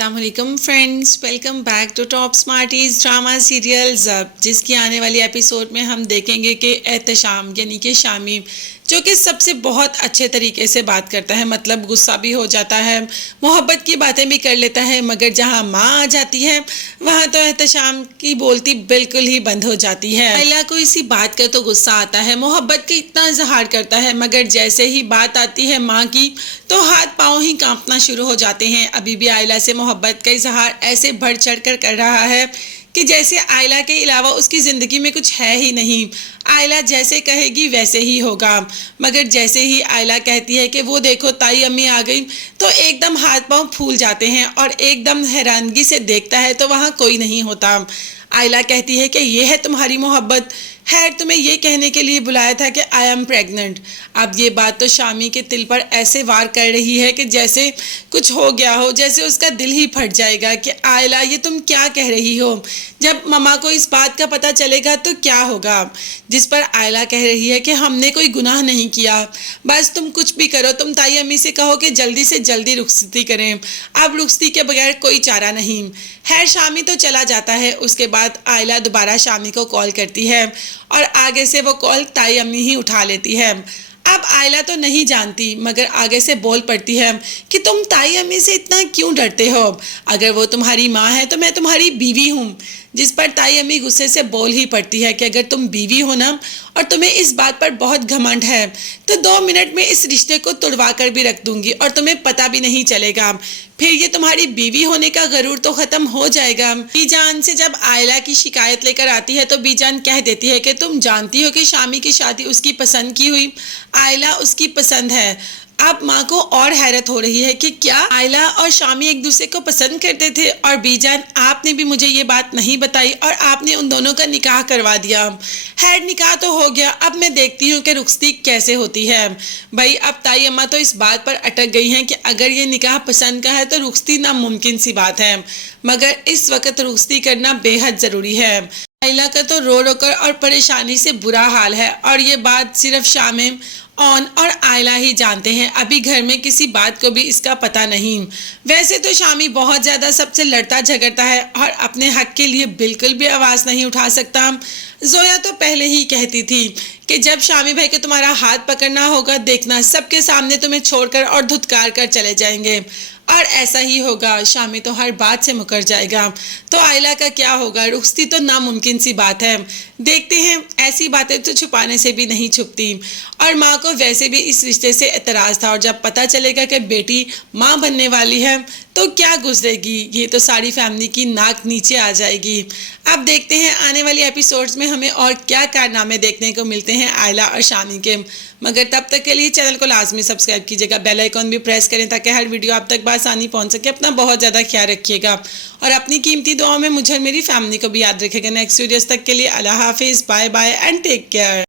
अस्सलाम वालेकुम friends, welcome back to top smarties drama serials. जिसकी आने वाली एपिसोड में हम देखेंगे कि एहतशाम यानी कि शामी जो कि सबसे बहुत अच्छे तरीके से बात करता है, मतलब गुस्सा भी हो जाता है, मोहब्बत की बातें भी कर लेता है, मगर जहाँ माँ आ जाती है वहाँ तो एहतशाम की बोलती बिल्कुल ही बंद हो जाती है। आयला को इसी बात का तो गुस्सा आता है, मोहब्बत का इतना इजहार करता है, मगर जैसे ही बात आती है माँ की तो हाथ पाँव ही कांपना शुरू हो जाते हैं। अभी भी आयला से मोहब्बत का इजहार ऐसे बढ़ चढ़ कर रहा है कि जैसे आयला के अलावा उसकी ज़िंदगी में कुछ है ही नहीं। आयला जैसे कहेगी वैसे ही होगा, मगर जैसे ही आयला कहती है कि वो देखो ताई अम्मी आ गई, तो एकदम हाथ पांव फूल जाते हैं और एकदम हैरानगी से देखता है तो वहाँ कोई नहीं होता। आयला कहती है कि ये है तुम्हारी मोहब्बत, खैर तुम्हें ये कहने के लिए बुलाया था कि आई एम प्रेग्नेंट। अब ये बात तो शामी के दिल पर ऐसे वार कर रही है कि जैसे कुछ हो गया हो, जैसे उसका दिल ही फट जाएगा कि आयला ये तुम क्या कह रही हो, जब मम्मा को इस बात का पता चलेगा तो क्या होगा। जिस पर आयला कह रही है कि हमने कोई गुनाह नहीं किया, बस तुम कुछ भी करो, तुम ताई अम्मी से कहो कि जल्दी से जल्दी रुखसती करें, अब रुखसती के बगैर कोई चारा नहीं। खैर शामी तो चला जाता है। उसके बाद आयला दोबारा शामी को कॉल करती है और आगे से वो कॉल ताई अम्मी ही उठा लेती है। अब आयला तो नहीं जानती, मगर आगे से बोल पड़ती है कि तुम ताई अम्मी से इतना क्यों डरते हो, अगर वो तुम्हारी माँ है तो मैं तुम्हारी बीवी हूँ। जिस पर ताई अम्मी गुस्से से बोल ही पड़ती है कि अगर तुम बीवी हो ना और तुम्हें इस बात पर बहुत घमंड है तो 2 मिनट में इस रिश्ते को तुड़वा कर भी रख दूंगी और तुम्हें पता भी नहीं चलेगा, फिर ये तुम्हारी बीवी होने का गरूर तो खत्म हो जाएगा। बीजान से जब आयला की शिकायत लेकर आती है तो बीजान कह देती है कि तुम जानती हो कि शामी की शादी उसकी पसंद की हुई, आयला उसकी पसंद है। अब माँ को और हैरत हो रही है कि क्या आयला और शामी एक दूसरे को पसंद करते थे, और बीजान आपने भी मुझे ये बात नहीं बताई और आपने उन दोनों का निकाह करवा दिया। खैर निकाह तो हो गया, अब मैं देखती हूँ कि रुखसती कैसे होती है। भाई अब ताई अम्मा तो इस बात पर अटक गई हैं कि अगर ये निकाह पसंद का है तो रुखसती नामुमकिन सी बात है, मगर इस वक्त रुखसती करना बेहद ज़रूरी है। आयला का तो रो रो कर और परेशानी से बुरा हाल है, और ये बात सिर्फ शामिम ऑन और आयला ही जानते हैं, अभी घर में किसी बात को भी इसका पता नहीं। वैसे तो शामी बहुत ज़्यादा सबसे लड़ता झगड़ता है और अपने हक के लिए बिल्कुल भी आवाज़ नहीं उठा सकता। जोया तो पहले ही कहती थी कि जब शामी भाई को तुम्हारा हाथ पकड़ना होगा देखना सबके सामने तुम्हें छोड़कर और धुतकार कर चले जाएंगे, और ऐसा ही होगा, शामी तो हर बात से मुकर जाएगा। तो आयला का क्या होगा, रुखसती तो नामुमकिन सी बात है। देखते हैं, ऐसी बातें तो छुपाने से भी नहीं छुपती, और माँ को वैसे भी इस रिश्ते से एतराज़ था, और जब पता चलेगा कि बेटी माँ बनने वाली है तो क्या गुजरेगी, ये तो सारी फैमिली की नाक नीचे आ जाएगी। अब देखते हैं आने वाली एपिसोड्स में हमें और क्या कारनामे देखने को मिलते हैं आयला और शामी के। मगर तब तक के लिए चैनल को लाजमी सब्सक्राइब कीजिएगा, बेल आइकॉन भी प्रेस करें ताकि हर वीडियो आप तक आसानी पहुंच सके। अपना बहुत ज़्यादा ख्याल रखिएगा और अपनी कीमती दुआओं में मुझे और मेरी फैमिली को भी याद रखिएगा। नेक्स्ट वीडियोस तक के लिए अल्लाह हाफिज़, bye bye and take care.